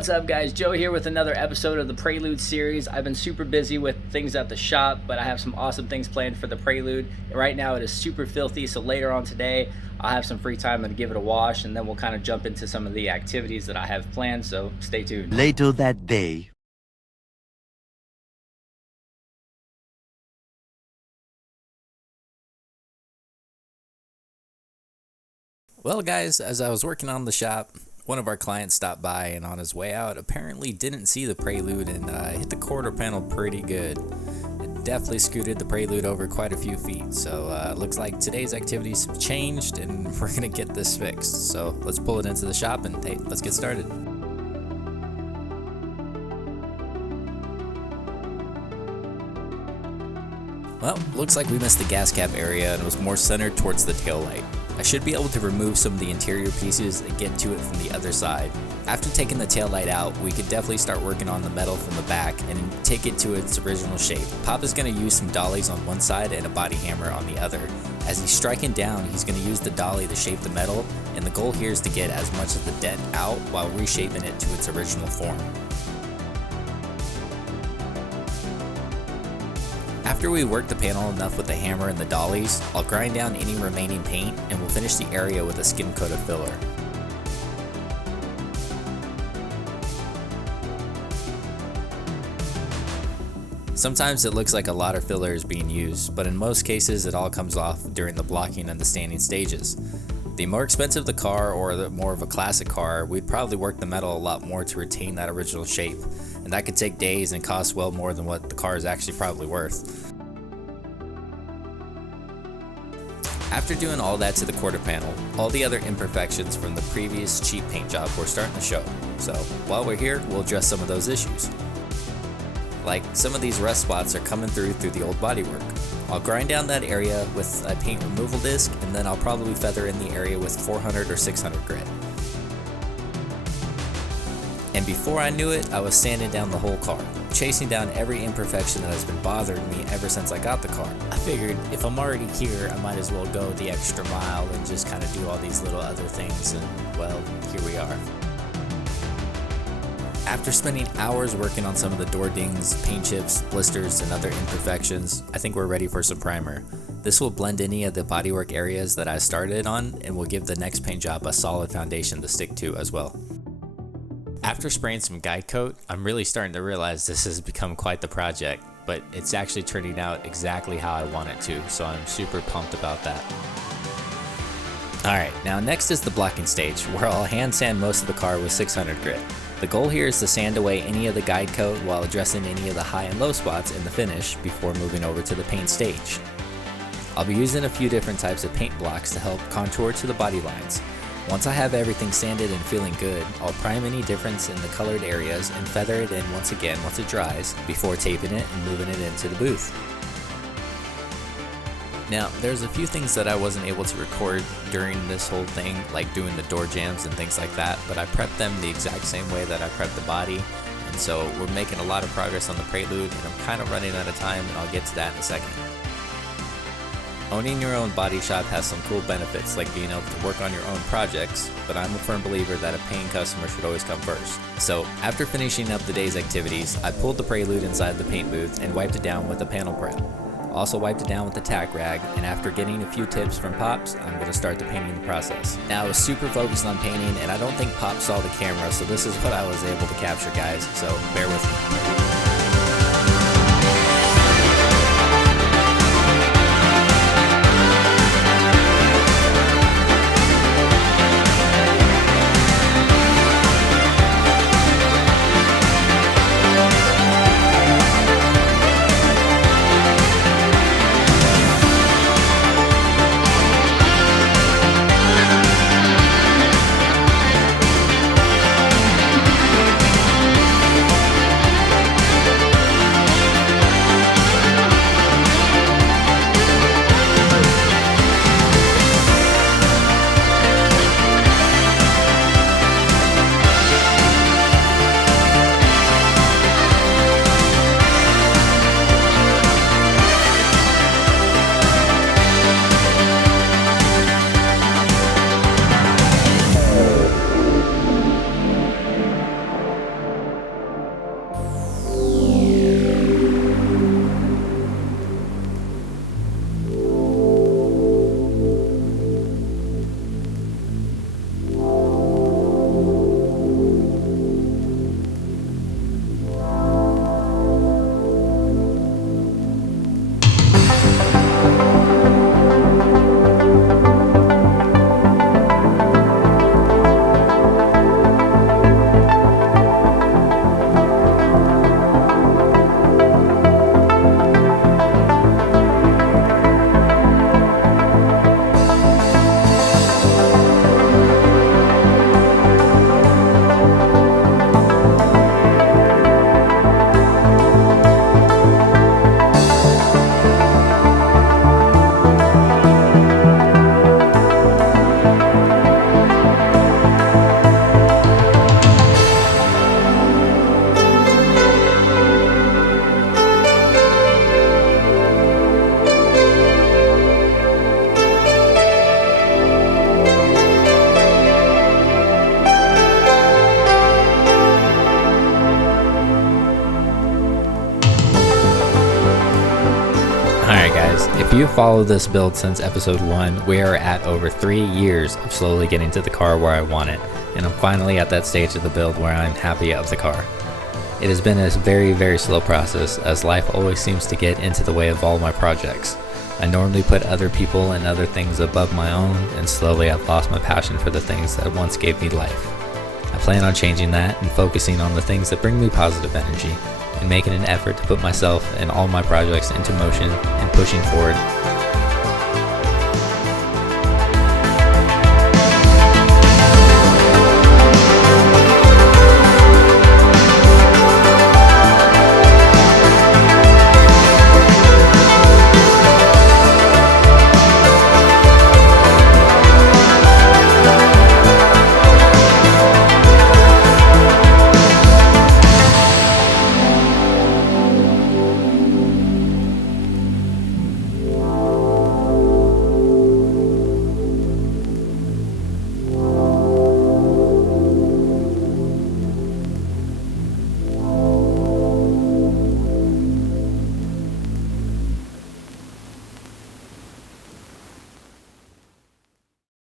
What's up, guys? Joe here with another episode of the Prelude series. I've been super busy with things at the shop, but I have some awesome things planned for the Prelude. Right now it is super filthy, so later on today I'll have some free time and give it a wash, and then we'll kind of jump into some of the activities that I have planned, so stay tuned. Later that day. Well, guys, as I was working on the shop, one of our clients stopped by, and on his way out apparently didn't see the Prelude and hit the quarter panel pretty good. It definitely scooted the Prelude over quite a few feet, so looks like today's activities have changed and we're gonna get this fixed. So let's pull it into the shop and hey, let's get started. Well, looks like we missed the gas cap area and it was more centered towards the tail light. I should be able to remove some of the interior pieces and get to it from the other side. After taking the tail light out, we could definitely start working on the metal from the back and take it to its original shape. Pop is going to use some dollies on one side and a body hammer on the other. As he's striking down, he's going to use the dolly to shape the metal, and the goal here is to get as much of the dent out while reshaping it to its original form. After we work the panel enough with the hammer and the dollies, I'll grind down any remaining paint and we'll finish the area with a skim coat of filler. Sometimes it looks like a lot of filler is being used, but in most cases it all comes off during the blocking and the standing stages. The more expensive the car, or the more of a classic car, we'd probably work the metal a lot more to retain that original shape, and that could take days and cost well more than what the car is actually probably worth. After doing all that to the quarter panel, all the other imperfections from the previous cheap paint job were starting to show. So while we're here, we'll address some of those issues. Like some of these rust spots are coming through the old bodywork. I'll grind down that area with a paint removal disc, and then I'll probably feather in the area with 400 or 600 grit. And before I knew it, I was sanding down the whole car, chasing down every imperfection that has been bothering me ever since I got the car. I figured if I'm already here, I might as well go the extra mile and just kind of do all these little other things, and well, here we are. After spending hours working on some of the door dings, paint chips, blisters, and other imperfections, I think we're ready for some primer. This will blend any of the bodywork areas that I started on and will give the next paint job a solid foundation to stick to as well. After spraying some guide coat, I'm really starting to realize this has become quite the project, but it's actually turning out exactly how I want it to, so I'm super pumped about that. Alright, now next is the blocking stage, where I'll hand sand most of the car with 600 grit. The goal here is to sand away any of the guide coat while addressing any of the high and low spots in the finish before moving over to the paint stage. I'll be using a few different types of paint blocks to help contour to the body lines. Once I have everything sanded and feeling good, I'll prime any difference in the colored areas and feather it in once again once it dries before taping it and moving it into the booth. Now, there's a few things that I wasn't able to record during this whole thing, like doing the door jams and things like that, but I prepped them the exact same way that I prepped the body, and so we're making a lot of progress on the Prelude, and I'm kind of running out of time, and I'll get to that in a second. Owning your own body shop has some cool benefits, like being able to work on your own projects, but I'm a firm believer that a paying customer should always come first. So, after finishing up the day's activities, I pulled the Prelude inside the paint booth and wiped it down with a panel prep. Also wiped it down with the tack rag, and after getting a few tips from Pops, I'm going to start the painting process. Now I was super focused on painting, and I don't think Pop saw the camera, so this is what I was able to capture, guys, so bear with me. you've followed this build since episode 1, we are at over 3 years of slowly getting to the car where I want it, and I'm finally at that stage of the build where I'm happy of the car. It has been a very, very slow process, as life always seems to get into the way of all my projects. I normally put other people and other things above my own, and slowly I've lost my passion for the things that once gave me life. I plan on changing that and focusing on the things that bring me positive energy, and making an effort to put myself and all my projects into motion and pushing forward